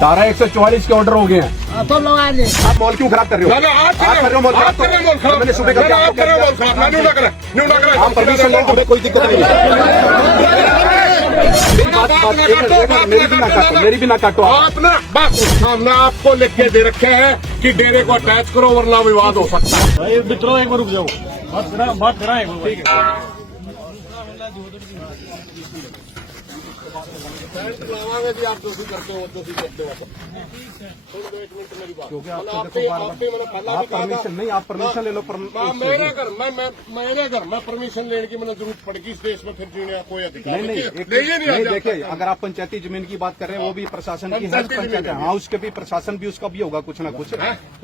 धारा 144 के ऑर्डर हो गए हैं। तो लगा दे। आप मॉल क्यों खराब कर रहे हो? आप कर रहे हो मॉल खराब। मैंने सुबह आप कर रहे हो मॉल खराब। न्यू ना करें। आप परमिशन लें, हमें कोई दिक्कत नहीं है। मेरी भी ना काटो आप ना बस हमने आपको लिख के दे रखे हैं कि डेरे को अटैच करो वरना विवाद हो सकता है। मित्रों एक बार रुक जाओ, बात करा है। ठीक है लावांगे जी, आप जो भी करते हो जो भी करते हो। एक मिनट मेरी बात, क्योंकि आपने आप पहला भी कहा था नहीं, आप परमिशन ले लो। मेरे घर मैं परमिशन लेने की मैंने जरूरत पड़ेगी इस देश में, फिर जीने का कोई अधिकार नहीं। देखिए, अगर आप पंचायती जमीन की बात कर रहे हैं, वो भी प्रशासन की है। पंचायत है, हाँ, उसके भी प्रशासन भी उसका भी होगा कुछ ना कुछ।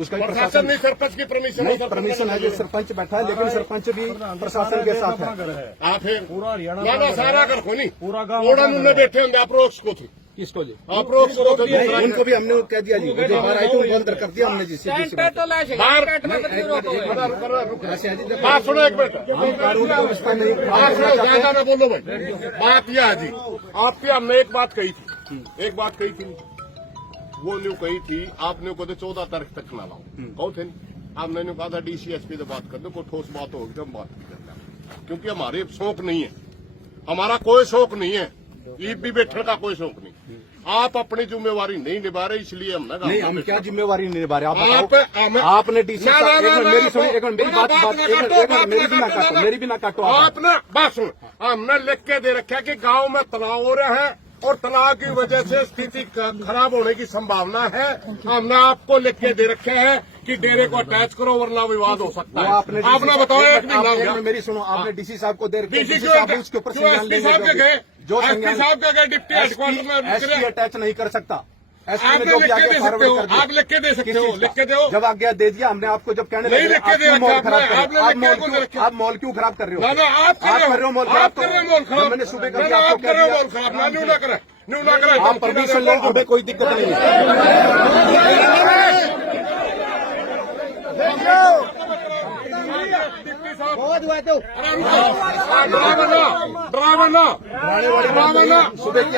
उसका भी प्रशासन नहीं, सरपंच की परमिशन नहीं, परमिशन है जो सरपंच बैठा है, लेकिन सरपंच भी प्रशासन के साथ है। आप फिर पूरा हरियाणा सारा घर को नहीं पूरा गाँव बैठे होंगे अप्रोक्स को थे। किसको जी? अप्रोक्स को उनको भी हमने कह दिया जी, मुझे बाहर आई तो उनको अंदर कर दिया हमने जी। बात सुनो एक मिनट, ज्यादा ना बोलो भाई। बात यह है जी, आपकी हमने एक बात कही थी, वो न्यू कही थी आपने को 14 तारीख तक ना लाओ कहो थे। आपने कहा था DCSP से बात कर दो, कोई ठोस बात होगी तो हम बात करना, क्योंकि हमारे शौक नहीं है, हमारा कोई शौक नहीं है, ईद भी बैठने का कोई शौक नहीं। आप अपनी जिम्मेवारी नहीं निभा रहे, इसलिए हम ना नहीं, हम क्या जिम्मेवारी नहीं निभा रहे? आप आपने DC मेरी सुनिए, एक मिनट मेरी बात मेरी भी ना काटो। आपने बात सुन, हमने लिख के दे रखा कि गांव में तनाव हो रहे हैं और तनाव की वजह से स्थिति खराब होने की संभावना है। हमने आपको लिख के दे रखे हैं कि डेरे को अटैच करो वरना विवाद हो सकता है। आपने बताओ एक दिन मेरी सुनो, आपने DC साहब को दे रखी, DC साहब उसके ऊपर जो साहब के गए डिप्टी हेडक्वार्टर में अटैच नहीं कर सकता। आप लिख के दे सकते हो, लिख के दो। जब आज्ञा दे दिया हमने आपको, जब कहने लगे लिख के दे आप मॉल क्यों खराब कर रहे हो? आप कर रहे हो मॉल खराब। मैंने सुबह कर आप कर रहे हो मॉल खराब। न्यू ना करें। आप परमिशन लें, हमें कोई दिक्कत नहीं है। सुबह की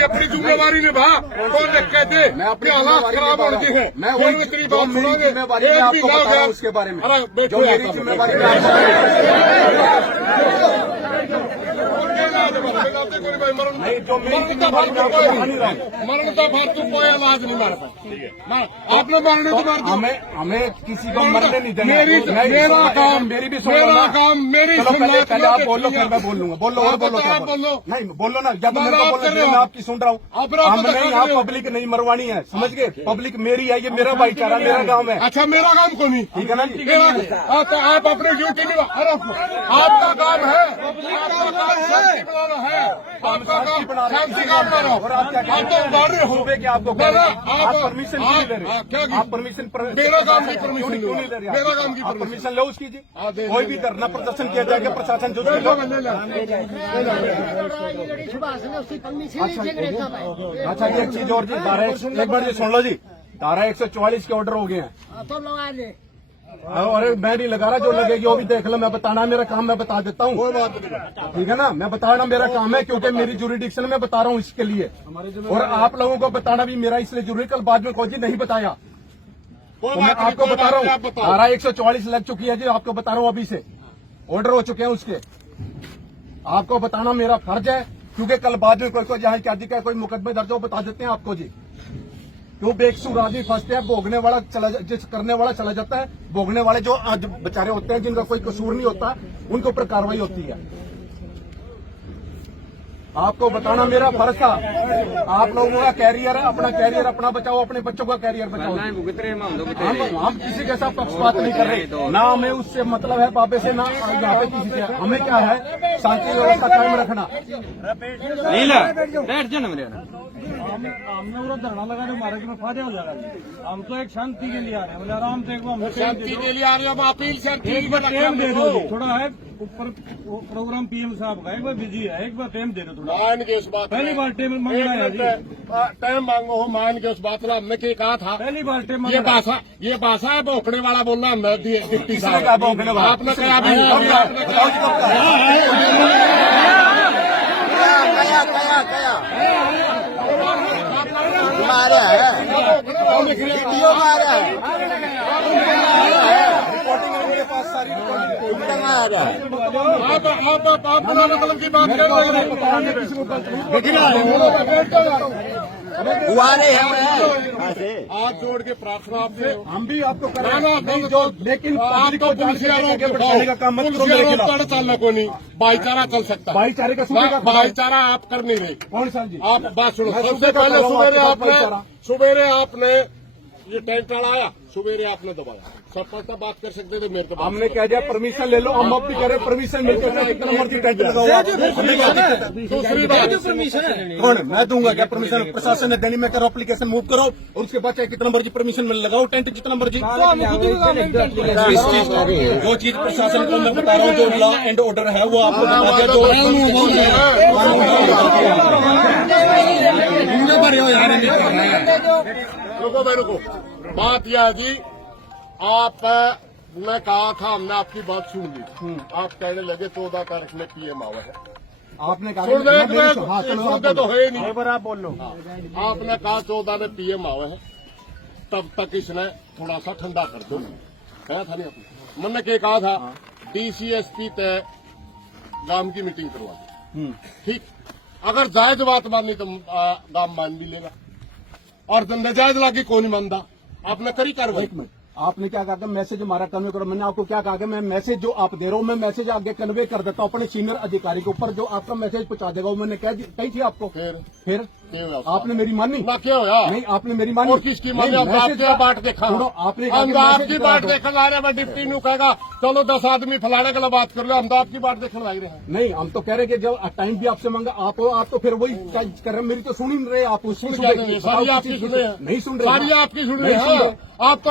अपनी जिम्मेवारी निभा तो लिख के दे। मैं अपनी हालात खराब हो रही है, मैं वही जिम्मेवारी आपको बता रहा हूँ उसके बारे में, जो मेरी जिम्मेवारी मरण का फालतू कोई इलाज नहीं मार पाए। आपने मारने तो मार हमें किसी को मरने नहीं देना। मेरा काम मेरी भी पहले पहले आप बोलो, फिर मैं बोल लूंगा। बोलो और बोलो, क्या बोलो? नहीं बोलो ना, जब मैं आपकी सुन रहा हूँ। हमने यहाँ पब्लिक नहीं मरवानी है, समझ गए? पब्लिक मेरी है, ये मेरा भाईचारा, मेरा गाँव है। अच्छा, मेरा काम को नहीं, ठीक है ना? तो आप अपने ड्यूटी में आपका काम है, आपको परमिशन क्यों ले रहे? आप परमिशन मेरा काम की परमिशन क्यों नहीं ले रहे? मेरा काम की परमिशन लो उसकी जी। कोई भी धरना प्रदर्शन किया जाएगा, प्रशासन जो अच्छा जी, एक चीज और जी, एक बार जी सुन लो जी, धारा 144 के ऑर्डर हो गए हैं। तो लगा दे। अरे मैं नहीं लगा रहा, जो लगेगी वो भी देख लो। मैं बताना मेरा काम, मैं बता देता हूँ, ठीक है ना? मैं बताना मेरा काम है, क्योंकि मेरी जुरिडिक्शन में बता रहा हूँ इसके लिए, और आप लोगों को बताना भी मेरा इसलिए जरूरी। कल बाद में कोई नहीं बताया तो मैं आपको बता रहा हूँ। धारा 144 लग चुकी है जी, आपको बता रहा हूँ, अभी से ऑर्डर हो चुके हैं उसके। आपको बताना मेरा फर्ज है, क्योंकि कल बाद में कोई जहाँ क्या जी का कोई मुकदमे दर्ज हो, बता देते हैं आपको जी। क्यों बेकसूर आदमी फंसते हैं, भोगने वाला करने वाला चला जाता है, भोगने वाले जो आज बेचारे होते हैं, जिनका कोई कसूर नहीं होता, उनके ऊपर कार्रवाई होती है। आपको बताना मेरा फर्ज था। आप लोगों का कैरियर है, अपना कैरियर अपना बचाओ, अपने बच्चों का कैरियर बचाओ। हम किसी के साथ पक्षपात नहीं कर रहे, ना हमें उससे मतलब है बाबे से, ना यहाँ पे किसी से। हमें क्या है, शांति व्यवस्था कायम रखना। हमने पूरा धरना लगा जो हमारे में फायदा हो जाएगा। हम तो एक शांति के लिए आ रहे हैं, आराम से शांति के लिए आ रहे हैं। हम अपील टाइम दे दो, थोड़ा है ऊपर प्रोग्राम PM साहब का, एक बार बिजी है, एक बार टाइम दे दो थोड़ा। मान के उस बात, पहली बार टाइम मांगना है जी, टाइम मांगो हो, मान के उस बात पर हमने क्या कहा था, पहली बार टाइम। ये भाषा है भौंकने वाला बोलना। डिप्टी साहब भौंकने वाला आपने कहा मारा है, वीडियो मारा है, मेरे पास सारी वीडियो मारा है। आप बिना मतलब की बात कर रहे हैं। हुआ रहे हैं ऐसे। हाथ जोड़ के प्रार्थना आपसे, हम भी आपको कर ना, रहे हैं, ना, नहीं ना, जो लेकिन पब्लिक को जानकारी आगे बढ़ाने का काम मत करो मेरे खिलाफ। चलना को नहीं, भाईचारा चल सकता है। भाईचारे का सूबे का भाईचारा आप कर नहीं रहे। कौन सा जी? आप बात सुनो, मैं सबसे सूबे का पहले कर रहा हूं, सुबेरे आपने ये टेंट आया, सुबेरे आपने दबाया। सरपंच साहब बात कर सकते थे, मेरे को बात हमने कह दिया परमिशन ले लो, हम अब भी कह रहे परमिशन मिलकर कितना मर्जी टेंट लगाओ। दूसरी बात, कौन? मैं दूंगा क्या परमिशन? प्रशासन ने देनी, मैं करो एप्लीकेशन मूव करो और उसके बाद चाहे कितना मर्जी परमिशन मिल लगाओ टेंट जितना मर्जी। इस चीज जो चीज प्रशासन को मैं बता रहा हूँ, जो लॉ एंड ऑर्डर है वो आपको बता दिया। रुको भाई रुको, बात यह है जी, आप मैं कहा था, हमने आपकी बात सुन ली। आप कहने लगे 14 तारीख में पीएम आवा है। आपने कहा सुन मैं मेरी- रहे हाँ, चलो आप सुनते तो बोलो। है नहीं। एक बार आप बोल लो। आपने कहा 14 में पीएम आवा है, तब तक इसने थोड़ा सा ठंडा कर दो, कहा था नहीं आपने? मैंने क्या कहा था, डीसीएसपी तय गांव की मीटिंग करवा दी। ठीक, अगर जायज बात माननी तो गांव मान भी लेगा, और नाजायज लागी कौन नहीं मानता। आपने करी कार्रवाई। एक मिनट, आपने क्या कहा कि मैसेज हमारा कन्वे करो? मैंने आपको क्या कहा कि मैं मैसेज जो आप दे रहा हूँ, मैं मैसेज आगे कन्वे कर देता हूँ अपने सीनियर अधिकारी के ऊपर, जो आपका मैसेज पहुंचा देगा। वो मैंने कही थी आपको। फिर आपने मेरी मानी ना, क्या होया? नहीं, आपने मेरी मानी। और किसकी मानी? नहीं, अब मैसेज आपके का- बाट देखा, सुनो, आपने कहा हम कि तो मैसेज आपकी करा बाट दो। देखने ला रहे हैं। डिप्टी नु कहेगा चलो 10 आदमी फलाने के लिए बात कर लो, हम तो आपकी बाट देखने ला रहे हैं। नहीं, हम तो कह रहे कि जब टाइम भी आपसे मांगा, आप तो फिर वही कर रहे हैं। मेरी तो सुन ही नहीं रहे आप। उसकी सुन क्या रहे हैं? सारी बताओ आपकी किसी सुन की- रहे हैं। नहीं सुन रहे। सारी आपकी सुन रहे नहीं सुन हैं। रहे। आप तो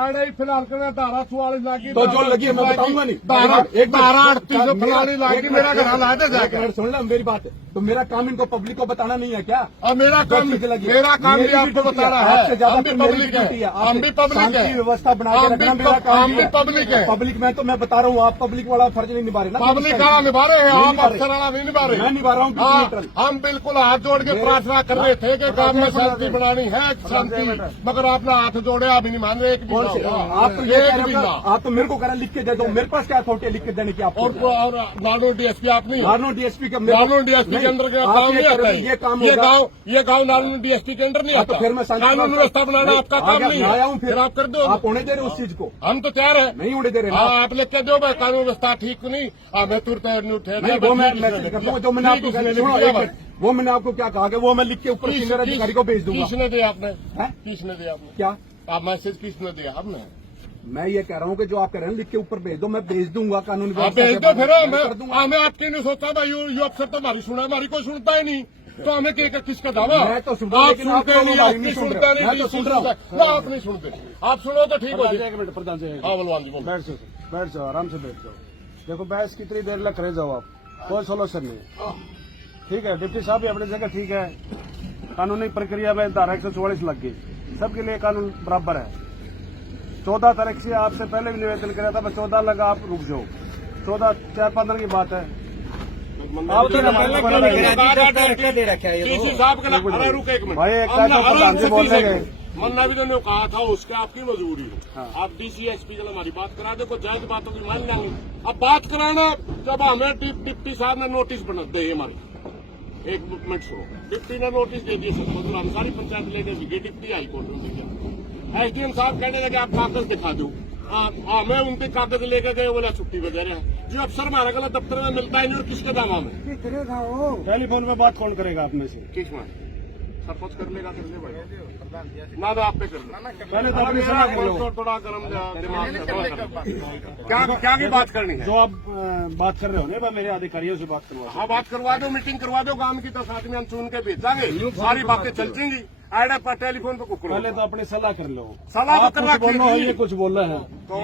आड़े ही फिलहाल कर धारा 44 लागी, तो जो लगी है मैं बताऊंगा नहीं। धारा एक मिनट, धारा 38 फलानी लागी, मेरा घर ला दे एक जाकर। मिनट सुन लो मेरी बात। तो मेरा काम इनको पब्लिक को बताना नहीं है क्या? और मेरा काम चीजें लगी। मेरा काम भी मेरी आपको ड्यूटी बताना आपसे है। ज्यादा हम भी फिर मेरी पब्लिक ड्यूटी है, है। हम भी पब्लिक शांति है, व्यवस्था बना के रखना मेरा काम हम भी है। पब्लिक है। पब्लिक में तो मैं बता रहा हूँ, आप पब्लिक वाला फर्ज नहीं निभा रहे ना। पब्लिक कहाँ निभा रहे हैं? नहीं आप निभा रहे। अफसर वाला नहीं निभा रहे। मैं निभा रहा हूँ हाँ, न्यूट्रल। हम बिल्कुल हाथ जोड़ के प्रार्थना कर रहे थे कि काम में शांति बनानी है, शांति, मगर आपने हाथ जोड़े, अभी नहीं मान रहे। एक भी कौन ना से? होगा। आप तो ये कह एक भी रहे ना। हो, आप तो मेरे को कह रहे हैं, लिख के दे दो। मेरे पास क्या अथॉरिटी है लिख के देने की आपको? और नानो डीएसपी आप नहीं हो? नानो डीएसपी का नानो डीएसपी के अंदर का काम नहीं आता है। ये काम ये गांव नानो डीएसपी के अंदर नहीं तो आता। फिर मैं कानून व्यवस्था बनाना आपका काम नहीं आया है। हूँ। फिर आप कर दो। आप होने दे रहे हो उस चीज को? हम तो तैयार है। नहीं होने दे रहे ना। हाँ, आप लिख के दो भाई, कानून व्यवस्था ठीक नहीं, मैं तुरंत नहीं उठे। नहीं, वो मैं मैसेज कर दूंगा। जो मैंने आपको कहा, सुनो, एक मिनट, वो मैंने आपको क्या कहा कि वो मैं लिख के ऊपर सीनियर अधिकारी को भेज दूंगा। किसने दिया आपने? हैं? किसने दिया आपने? क्या? आप मैसेज किसने दिया? आपने? मैं ये कह रहा हूँ कि जो आप कह रहे हैं लिख के ऊपर भेज दो, मैं भेज दूंगा। कानून आप भेज दो फिर। मैं कर दूंगा। हमें आपके नहीं सोचता भाई, यू अफसर तो हमारी सुना, हमारी कोई सुनता ही नहीं, तो हमें किसका दावा? मैं तो सुन रहा हूं, आप लेकिन आप सुनते लोग नहीं, हमारी आप नहीं सुन सुनते रहे। नहीं, मैं तो सुन रहा हूं। ना आप नहीं सुनते। आप सुनो तो ठीक हो जाए। एक मिनट प्रधान जी, हाँ बलवान जी बोलो। बैठ जाओ, आराम से बैठ जाओ। देखो बहस कितनी देर लग रहे जाओ आप, कोई सोल्यूशन नहीं। ठीक है, डिप्टी साहब भी अपनी जगह ठीक है। कानूनी प्रक्रिया में धारा 144 लग गई, सबके लिए कानून बराबर है। 14 तारीख से आपसे पहले भी निवेदन किया था, 14 लगा, आप रुक जाओ। 14 4-15 की बात है। आप तो डीसी साहब का अरे रुके एक मिनट भाई, एक तो प्रधान जी बोल रहे गए। मन्ना भी ने कहा था उसके आपकी मजबूरी है। आप डीसीएसपी के लिए हमारी बात करा दो, कोई जायज बातों की मान लेंगे। अब बात कराना जब हमें डिप्टी साहब ने नोटिस बना दे हमारी। एक मिनट सुनो, डिप्टी ने नोटिस दे दिए सबको, हम सारी पंचायत लेकर भी गए, डिप्टी हाईकोर्ट में दिया। एसडीएम साहब कहने लगे आप कागज दिखा दो। हमें उनके कागज लेकर गए, बोला छुट्टी वगैरह है। जो अफसर हमारा गलत दफ्तर में मिलता है नहीं, और किसके दावा में? टेलीफोन में बात कौन करेगा आप में से? किस में? सरपंच कर लेगा, कर ले भाई। ना तो आप पे कर लो। पहले तो अपनी सलाह करो। थोड़ा गर्म दिमाग से क्या की बात करनी है? जो आप बात कर रहे हो ना, मेरे अधिकारियों से बात करवा। हाँ, बात करवा दो, मीटिंग करवा दो गांव की, 10 आदमी हम चुन के भेजांगे, सारी बातें चल जाएंगी। आइडा पर टेलीफोन पे कुकड़ो। पहले तो अपनी सलाह कर लो। सलाह तो आप करवा कुछ बोलो, कीजिए। ये कुछ बोल रहे हैं। तो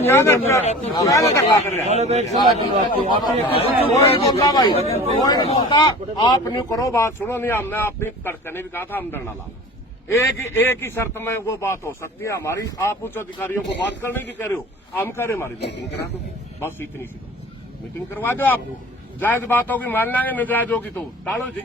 क्या पहले तक ला कर रहे हैं? पहले तो एक सलाह करवाती हूँ। आप ये कोई नहीं बोलता भाई, कोई नहीं बोलता। आप नहीं करो, बात सुनो। नहीं, हमने अपनी तड़कने भी कहा था, हम डरना लाना। एक ही शर्त में वो बात हो सकती है हमारी। आप उच्च अधिकारियों को बात करने की कह रहे हो, हम कह रहे हमारी मीटिंग करा दो, बस इतनी सी मीटिंग करवा दो। आप जायज बात होगी मान लेंगे, नाजायज होगी तो टालो जी।